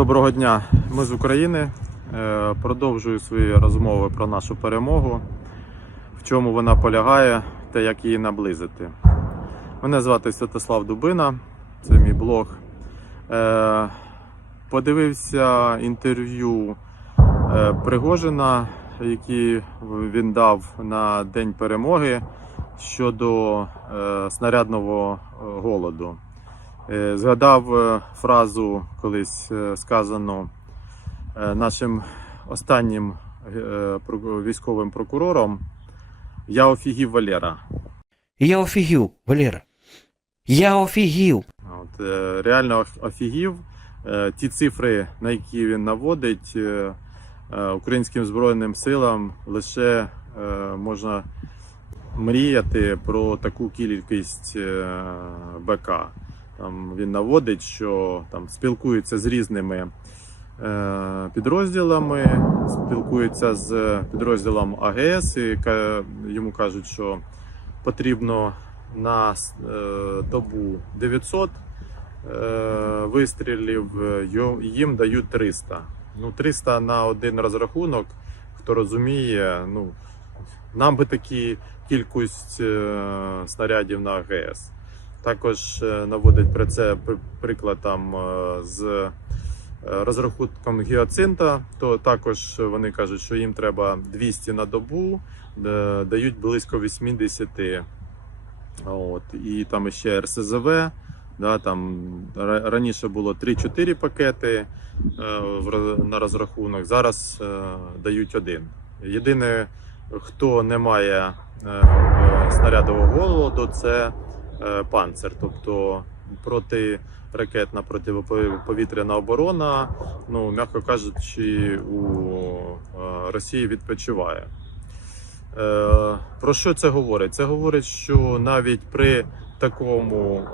Доброго дня, ми з України. Е, Продовжую свої розмови про нашу перемогу, в чому вона полягає та як її наблизити. Мене звати Святослав Дубина, це мій блог. Е, Подивився інтерв'ю е, Пригожина, які він дав на День перемоги щодо снарядного голоду. Е, Згадав е, фразу колись е, сказану нашим останнім військовим прокурором. Я офігів Валера. Я офігів, Валера. Я офігів. От, реально офігів. Ті цифри, на які він наводить українським збройним силам, лише можна мріяти про таку кількість БК. Там він наводить, що там спілкується з різними е, підрозділами, спілкується з підрозділом АГС, і ка- йому кажуть, що потрібно на е, добу 900 е, вистрілів, їм дають 300. Ну, 300 на один розрахунок, хто розуміє, ну, нам би такі кількість е, снарядів на АГС. Також е, наводить про це при- приклад там е, з е, розрахунком гіацинта, то також вони кажуть, що їм треба 200 на добу, дають близько 80. От. І там ще РСЗВ. Да, там раніше було 3-4 пакети на розрахунок, зараз дають один. Єдине, хто не має снарядового голоду, це панцир, тобто протиракетна протиповітряна оборона, ну, м'яко кажучи, у е, Росії відпочиває. Е, Про що це говорить? Це говорить, що навіть при такому е,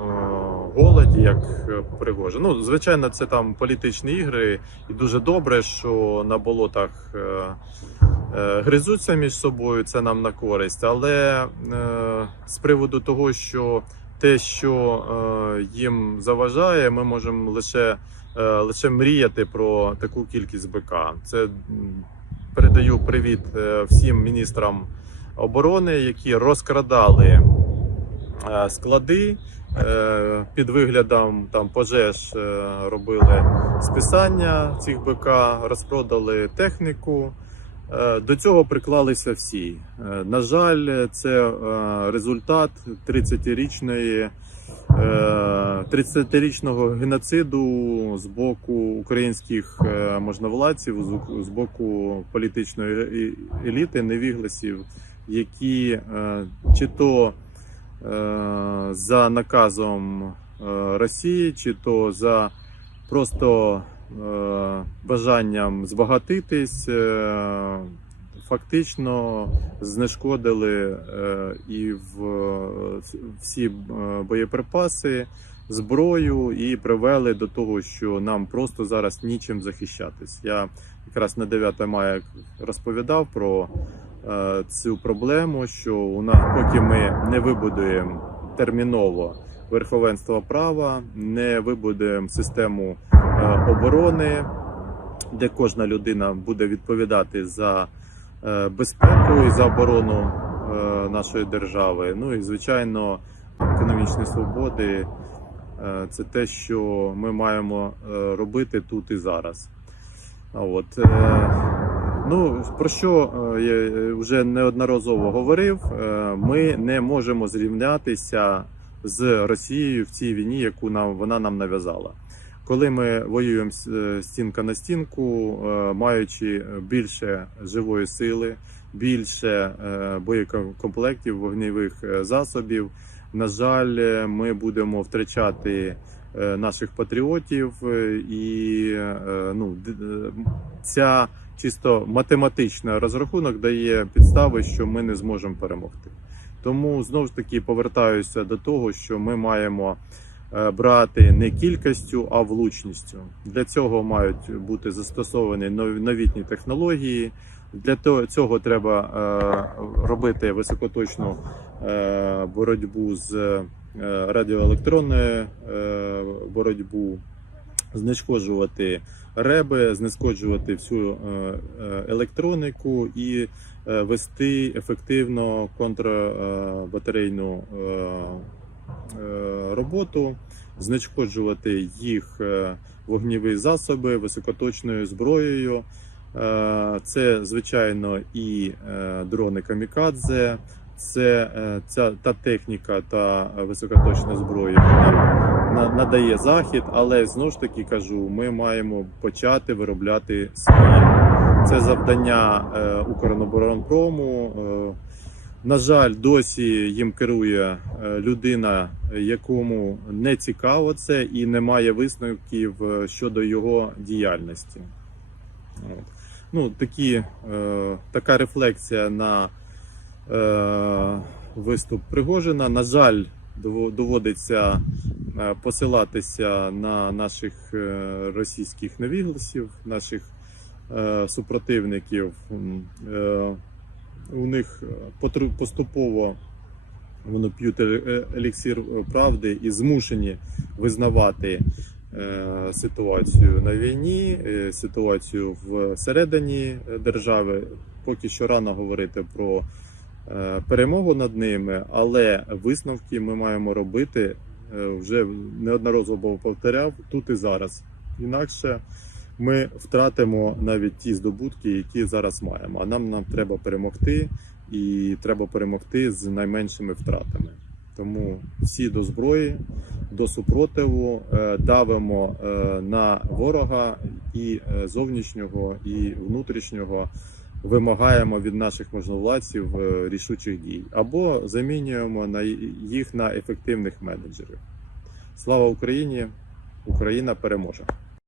голоді, як е, Пригожин, ну звичайно, це там політичні ігри, і дуже добре, що на болотах е, е, гризуться між собою, це нам на користь. Але е, з приводу того, що те, що е, їм заважає, ми можемо лише, е, лише мріяти про таку кількість БК. Це передаю привіт е, всім міністрам оборони, які розкрадали склади під виглядом там пожеж робили списання цих БК, розпродали техніку. Е, До цього приклалися всі. Е, На жаль, це е, результат 30-річної. е, 30-річного геноциду з боку українських можновладців, з- боку політичної еліти, невігласів, які чи то за наказом Росії, чи то за просто бажанням збагатитись, е, фактично знешкодили е, і всі е, боєприпаси, зброю і привели до того, що нам просто зараз нічим захищатись. Я якраз на 9 мая розповідав про е, цю проблему, що у нас, поки ми не вибудуємо терміново верховенство права, не вибудуємо систему е, оборони, де кожна людина буде відповідати за е, безпеку і за оборону е, нашої держави. Ну і звичайно, економічні свободи це те, що ми маємо робити тут і зараз. От, ну, про що я вже неодноразово говорив, ми не можемо зрівнятися з Росією в цій війні, яку нам вона нам нав'язала. Коли ми воюємо е, стінка на стінку, е, маючи більше живої сили, більше е, боєкомплектів, вогневих засобів, на жаль, ми будемо втрачати наших патріотів, і ну, ця чисто математична розрахунок дає підстави, що ми не зможемо перемогти. Тому знову ж таки повертаюся до того, що ми маємо е, брати не кількістю, а влучністю. Для цього мають бути застосовані новітні технології. Для цього треба е, робити високоточну е, боротьбу з радіоелектронною боротьбу знешкоджувати реби, знешкоджувати всю е, е, електроніку і е, вести ефективно контрбатарейну роботу, знешкоджувати їх вогневі засоби високоточною зброєю. Це, звичайно, і дрони камікадзе, це ця та техніка та високоточна зброя надає захід, але знову ж таки кажу, ми маємо почати виробляти свої. Це завдання е, Укроборонпрому. Е, на жаль, досі їм керує е, людина, якому не цікаво це і немає висновків щодо його діяльності. Ну, такі, така рефлексія на виступ Пригожина. На жаль, доводиться посилатися на наших е, російських невігласів, наших е, супротивників. Е, У них поступово вони п'ють е- еліксир правди і змушені визнавати е, ситуацію на війні, е, ситуацію всередині е, держави. Поки що рано говорити про е, перемогу над ними, але висновки ми маємо робити е, вже неодноразово повторяв тут і зараз. Інакше ми втратимо навіть ті здобутки, які зараз маємо. А нам нам треба перемогти, і треба перемогти з найменшими втратами. Тому всі до зброї, до супротиву, е, давимо е, на ворога і е, зовнішнього, і внутрішнього. Вимагаємо від наших можновладців е, рішучих дій або замінюємо на їх на ефективних менеджерів. Слава Україні! Україна переможе!